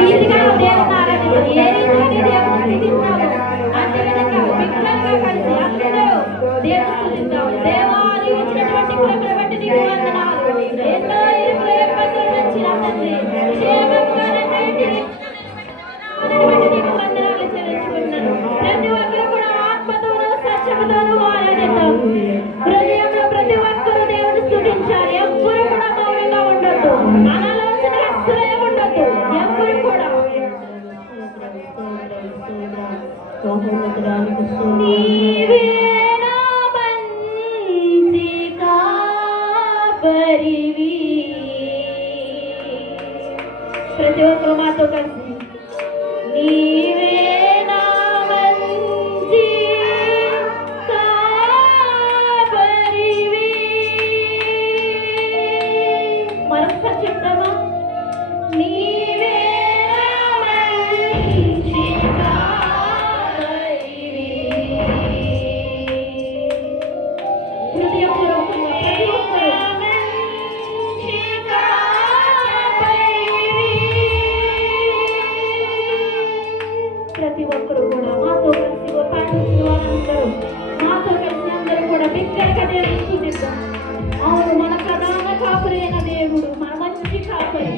రీతిగా దేవుని ఆరాధించాలి. ఏ రీతిగా దేవుని స్థుతిస్తాము అంతే విధంగా విగ్రహంగా కలిసి అందరూ దేవుని స్థుతిస్తాము. దేవాన్ని ఇచ్చినటువంటి కృపను బట్టి నీకు వందనాలు. ఎన్నో ఇరుకుల ఇబ్బందుల నుంచి నా తండ్రి క్షేమంగా నీకు వందనాలు చెల్లించుకుంటున్నాను. ప్రతి ఒక్కరు కూడా ఆత్మతోనూ సత్యముతోనూ ఆరాధిద్దాం. హృదయంలో ప్రతి ఒక్కరూ దేవుని స్థుతించాలి. ఎవ్వరు కూడా మౌనంగా ఉండొద్దు. అనాలోచన అస్సలే ఉండొద్దు. ఎవ్వరు కూడా నీవే నా మంచి కాపరివి. ప్రతి ఒక్కరు మాతో కలిసి నీవే నా మంచి కాపరివి. మరొకసారి చెప్తామా? నీవే నా మంచి కాపరివి. హృదయపూర్వకంగా ప్రతి ఒక్కరు కూడా మాతో కలిసి పాటిస్తున్నారు. మాతో కలిసి అందరూ కూడా బిగ్గరగా దేవుని స్తుతిద్దాం. అవును, మన ప్రధాన కాపరి అయిన దేవుడు, మన మంచి కాపరి.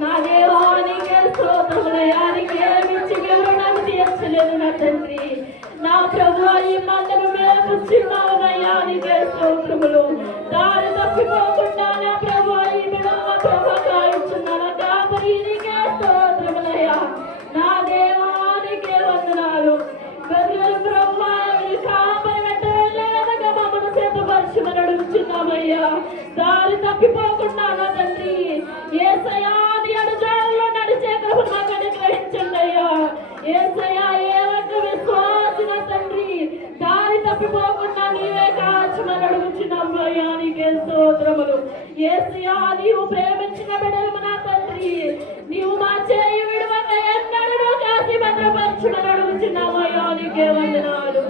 నా దేవానికి స్తోత్రములయ్యా, నీకేమిచ్చి వివరణను తీర్చలేదు నా తండ్రి. నా ప్రభు ఈ మందను మేపుచున్నావునయ్యా, నీకే స్తోత్రములు. దారి తప్పిపోకుండా నా ప్రభు ఈ బిడమ్మ ప్రభు కాయించున్నాను కాపరి, నీకే స్తోత్రములయ్యా. నా దేవానికి వందనాలు. గొర్రెలు ప్రభు కాపరి వెంట వెళ్ళేదగా మమ్మను సిద్ధపరచమని అడుగుచున్నామయ్యా. దారి తప్పిపోకుండా నా తండ్రి యేసయ్యా నీ అడుగుజాడల్లో నడిచే కృపను మాకు అనుగ్రహించండి అయ్యా. యేసయ్యా ఏ ఒక్క విశ్వాసి నా తండ్రి దారి తప్పిపోకుండా నీవే కాచమని అడుగుచున్నామయ్యా, నీకే స్తోత్రములు. యేసయ్యా నీవు ప్రేమించిన బిడ్డలు నా తండ్రి, నీవు మా చేయి విడువక ఎన్నడూ కాసి భద్రపరచుమని అడుగుచున్నామయ్యా, నీకే వందనాలు.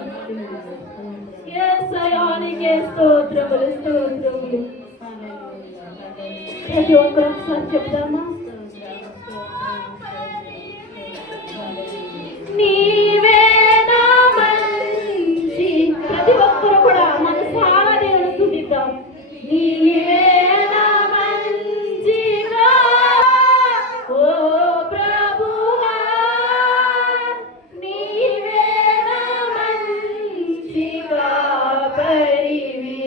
యేసయ్యా నీకే స్తోత్రములు స్తోత్రములు. ప్రతి ఒక్కరు ఒకసారి చెప్దామా? నీవే నా మంచి, ప్రతి ఒక్కరు కూడా మన సారా దేవుని స్తుతిద్దాం. నీవే నా మంచిగా ఓ ప్రభువా, నీవే నా మంచిగా పరివి,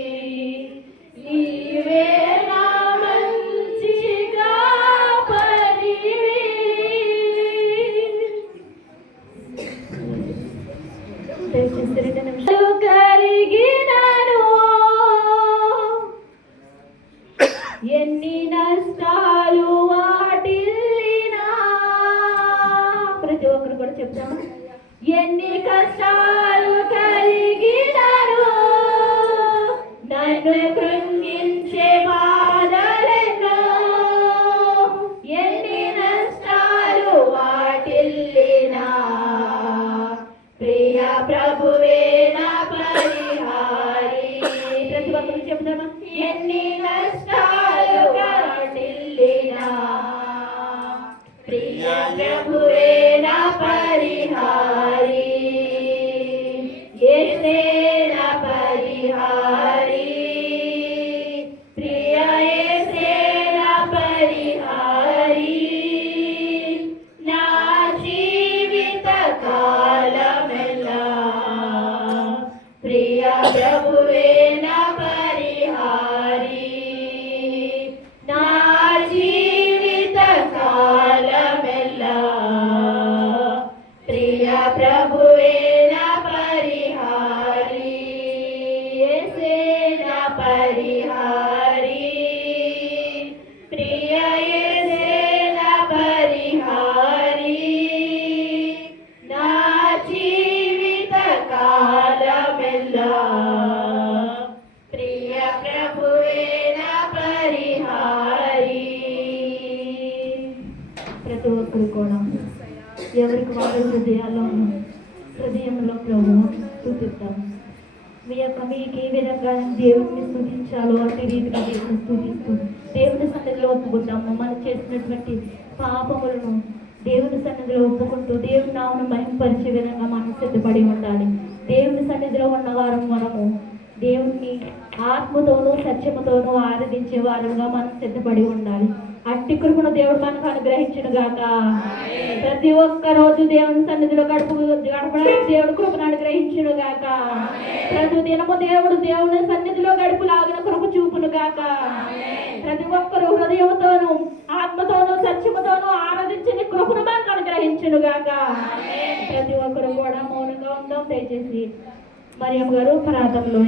నీవే కరిగినను ఎన్ని నష్టాలు వాటిల్లినా, ప్రతి ఒక్కరు కూడా చెప్తాము. ఎన్ని కష్టాలు కలిగినను నన్ను కృంగించే బాధలెన్నో, ఎన్ని నష్టాలు వాటిల్లినా ప్రియ ప్రభువే నా పరిహారి. ప్రతి ఒక్కరు చెప్తామా? ఎన్ని నష్టాలు వాటిల్లినా ప్రియ ప్రభువే నా పరిహారి, యేసే నా పరిహారి, ప్రియ యేసే నా పరిహారి. నా జీవిత కాలమెల్లా ప్రియ ప్రభువే నా పరిహారి, నా జీవిత కాలమెల్లా ప్రియ ప్రభువే నా పరిహారి, యేసే నా పరిహారి, ప్రియ యేసే నా పరిహారి. నా జీవిత కాలమెల్లా ప్రియ ప్రభువే నా పరిహారి. ప్రతి ఒక్కరు కూడా ఎవరికి వారి హృదయంలో ప్రభు స్తుతిద్దాం. మీకు ఏ విధంగా దేవుడిని స్తుతించాలో అట్టి రీతిగా దేవుని స్తుతిస్తూ దేవుని సన్నిధిలో ఒప్పుకుంటాము. మనం చేసినటువంటి పాపములను దేవుని సన్నిధిలో ఒప్పుకుంటూ దేవుని నామను మహింపరిచే విధంగా మనం సిద్ధపడి ఉండాలి. దేవుని సన్నిధిలో ఉన్నవారం మనము దేవుణ్ణి ఆత్మతోనూ సత్యముతోనూ ఆరాధించే వారుగా మనం సిద్ధపడి ఉండాలి. అట్టి కృపను దేవుడు మనకు అనుగ్రహించును గాక. ప్రతి ఒక్క రోజు దేవుని సన్నిధిలో గడపడానికి దేవుడు కృపను అనుగ్రహించును గాక. ప్రతి దినము దేవుని సన్నిధిలో గడుపులాగిన కృప చూపును గాక. ప్రతి ఒక్కరు హృదయంతోనూ ఆత్మతోనూ సత్యముతోనూ ఆరాధించని కృపను మనకు అనుగ్రహించును గాక. ప్రతి ఒక్కరు కూడా మౌనంగా ఉందాం. దయచేసి మరియమ్మ గారు ప్రార్థనలో